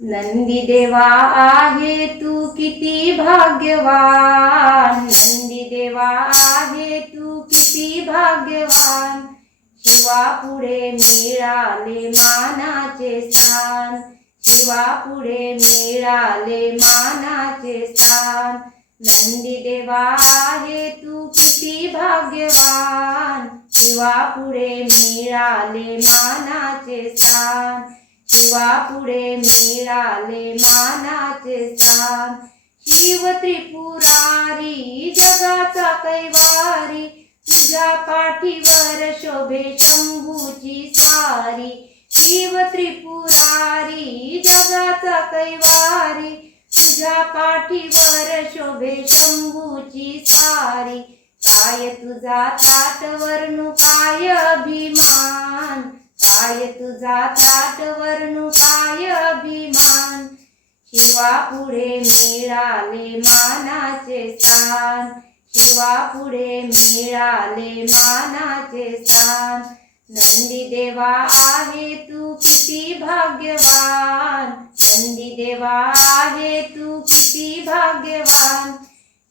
नंदी देवा आहे तू किती भाग्यवान? नंदी देवा आहे तू किती भाग्यवान? शिवा पुढे मिळाले मानाचे स्थान. शिवा पुढे मिळाले मानाचे स्थान. नंदी देवा आहे तू किती भाग्यवान? शिवा पुढे मिळाले मानाचे स्थान. शिवा पुढे मिळाले मानाचे स्थान. शिव त्रिपुरारी जगाचा कैवारी तुझ्या पाठीवर शोभे शंभूची सारी. शिव त्रिपुरारी जगाचा कैवारी तुझ्या पाठीवर शोभे शंभूची सारी. काय तुझा ताट वर्णू काय अभिमान? काय तुझा ताट वर्णू काय अभिमान? शिवा पुढे मिळाले मानाचे स्थान. शिवा पुढे मिळाले मानाचे स्थान. नंदी देवा आहे तू किती भाग्यवान? नंदी देवा आहे तू किती भाग्यवान?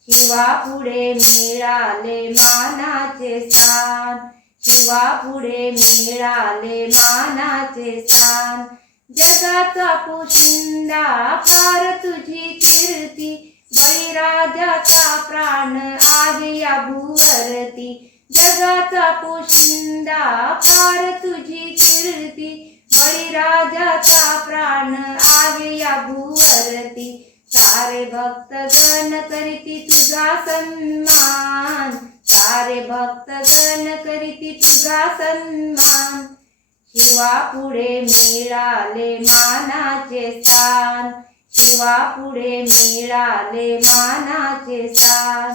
शिवा पुढे मिळाले मानाचे स्थान. शिवा पुढे मिळाले मानाचे स्थान. जगाचा पोशिंदा फार तुझी कीर्ती. बळीराजाचा प्राण आहे या भूवरती. जगाचा पोशिंदा फार तुझी कीर्ती. बळीराजाचा प्राण आहे या भूवरती. सारे भक्त गण करीती तुझा सन्मान. सारे भक्त जन करीती तुझा सन्मान. शिवा पुढे मिळाले मानाचे स्थान. शिवा पुढे मिळाले मानाचे स्थान.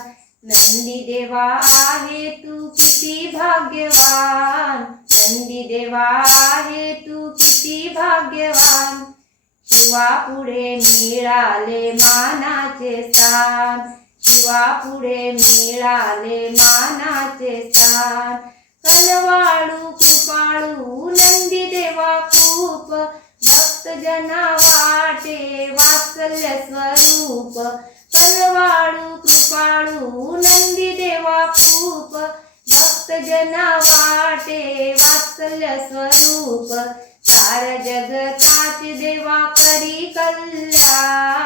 नंदी देवा आहे तू किती भाग्यवान. नंदी देवा आहे तू किती भाग्यवान. शिवा पुढे मिळाले मानाचे स्थान. शिवा पुढे मिळाले मानाचे स्थान. कलवाळू कृपाळू नंदी देवा खूप भक्त जना वाटे वात्सल्य स्वरूप. कलवाळू कृपाळू नंदी देवा खूप भक्त जना वाटे वात्सल्य स्वरूप. सार जगताचे देवा करी कल्याण.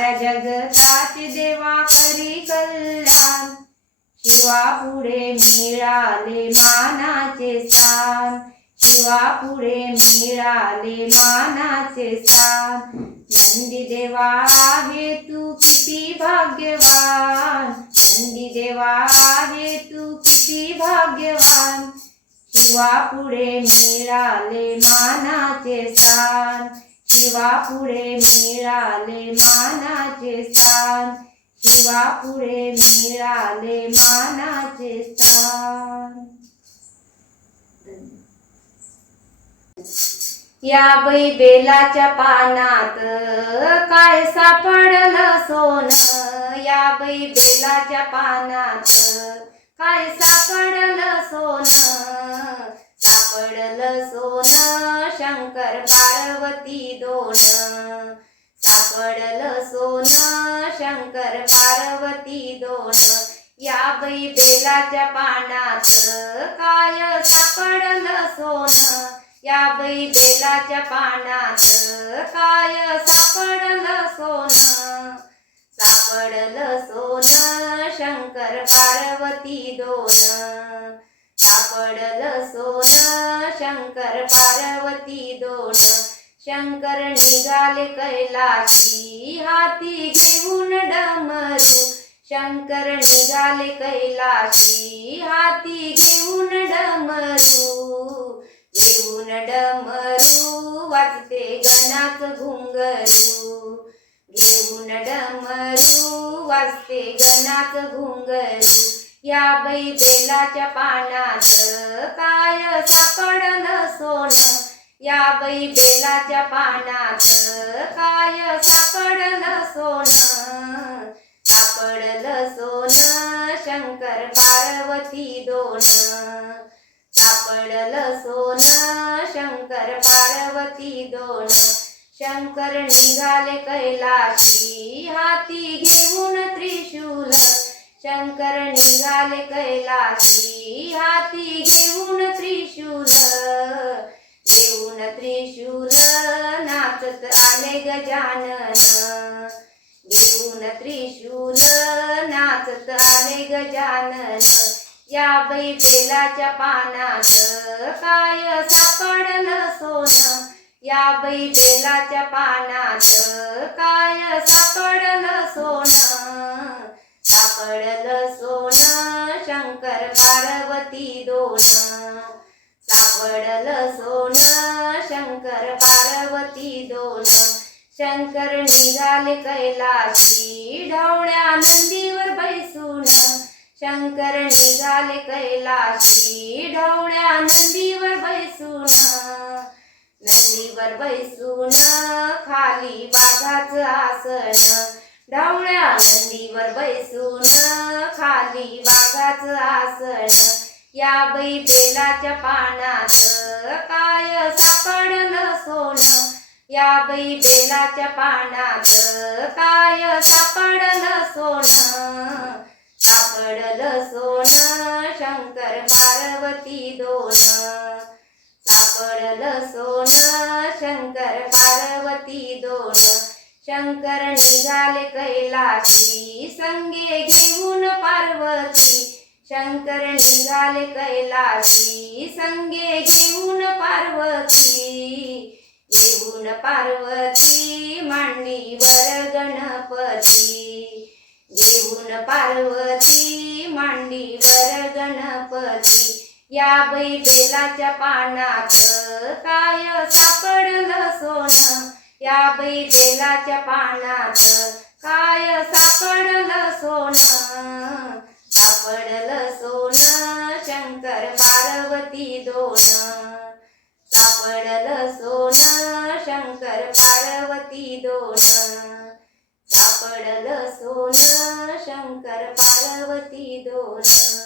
साऱ्या जगताचे देवा करी कल्याण. शिवा पुढे मिळाले मानाचे स्थान. शिवा पुढे मिळाले मानाचे स्थान. नंदी देवा आहे तू किती भाग्यवान. नंदी देवा आहे तू किती भाग्यवान. शिवा पुढे मिळाले मानाचे स्थान. शिवा पुढे मिळाले मानाचे स्थान. शिवा पुढे मिळाले मानाचे स्थान. या बैबेलाच्या पानात काय सापडलं सोन? या बैबेलाच्या बेलाच्या पानात काय सापडलं सोन? सापडलं सोन. शंकर पार्वती दोन. सापडलं सोन शंकर पार्वती दोन. या बै बेलाच्या पानात काय सापडलं सोन? या बै बेलाच्या पानात काय सापडलं सोन? सापडलं सोन शंकर पार्वती दोन. सापडलं सोन शंकर पार्वती शंकर निघाले कैलाशी हाती घेऊन डमरू. शंकर निघाले कैलाशी हाती घेऊन डमरू. घेऊन डमरू वाजते गणात घुंगरू. घेऊन डमरू वाजते गणात घुंगरू. या बैबेलाच्या पानात काय सापडलं सोनं? या बाई बेलाच्या पानात काय सापडलं सोनं? सापडलं सोनं शंकर पार्वती दोन. सापडलं सोनं शंकर पार्वती दोन. शंकर निघाले कैलाशी हाती घेऊन त्रिशूल. शंकर निघाले कैलाशी हाती घेऊन त्रिशूल. त्रिशूल नाचत आले गजानन घेऊन त्रिशूल नाचत आले गजानन या बै बेलाच्या पानात काय सापडलं सोनं? या बै बेलाच्या पानात काय सापडलं सोनं? सापडलं सोनं शंकर पार्वती दोन. सापडलं सोनं शंकर पार्वती दोन. शंकर निघाले कैलाशी ढवळ्या नंदीवर बैसून. शंकर निघाले कैलाशी ढवळ्या नंदीवर बैसून. नंदीवर बैसून खाली वाघाचं आसन. ढवळ्या नंदीवर बैसून खाली वाघाचं आसन. या बाई बेलाच्या पानात काय सापडलं सोनं? या बाई बेलाच्या पानात काय सापडलं सोनं? सापडलं सोनं शंकर पार्वती दोन. सापडलं सोनं शंकर पार्वती दोन. शंकर निघाले कैलाशी संगे घेऊन पार्वती शंकर निघाले कैलाशी संगे घेऊन पार्वती. घेऊन पार्वती मांडीवर गणपती. घेऊन पार्वती मांडीवर गणपती. या बैबेलाच्या बेलाच्या पानात काय सापडलं सोनं? या बैबेलाच्या बेलाच्या पानात काय सापडलं सोनं? सापडल सोन शंकर पार्वती दोन. सापडलं सोन शंकर पार्वती दोन. सापडलं सोन शंकर पार्वती दोन.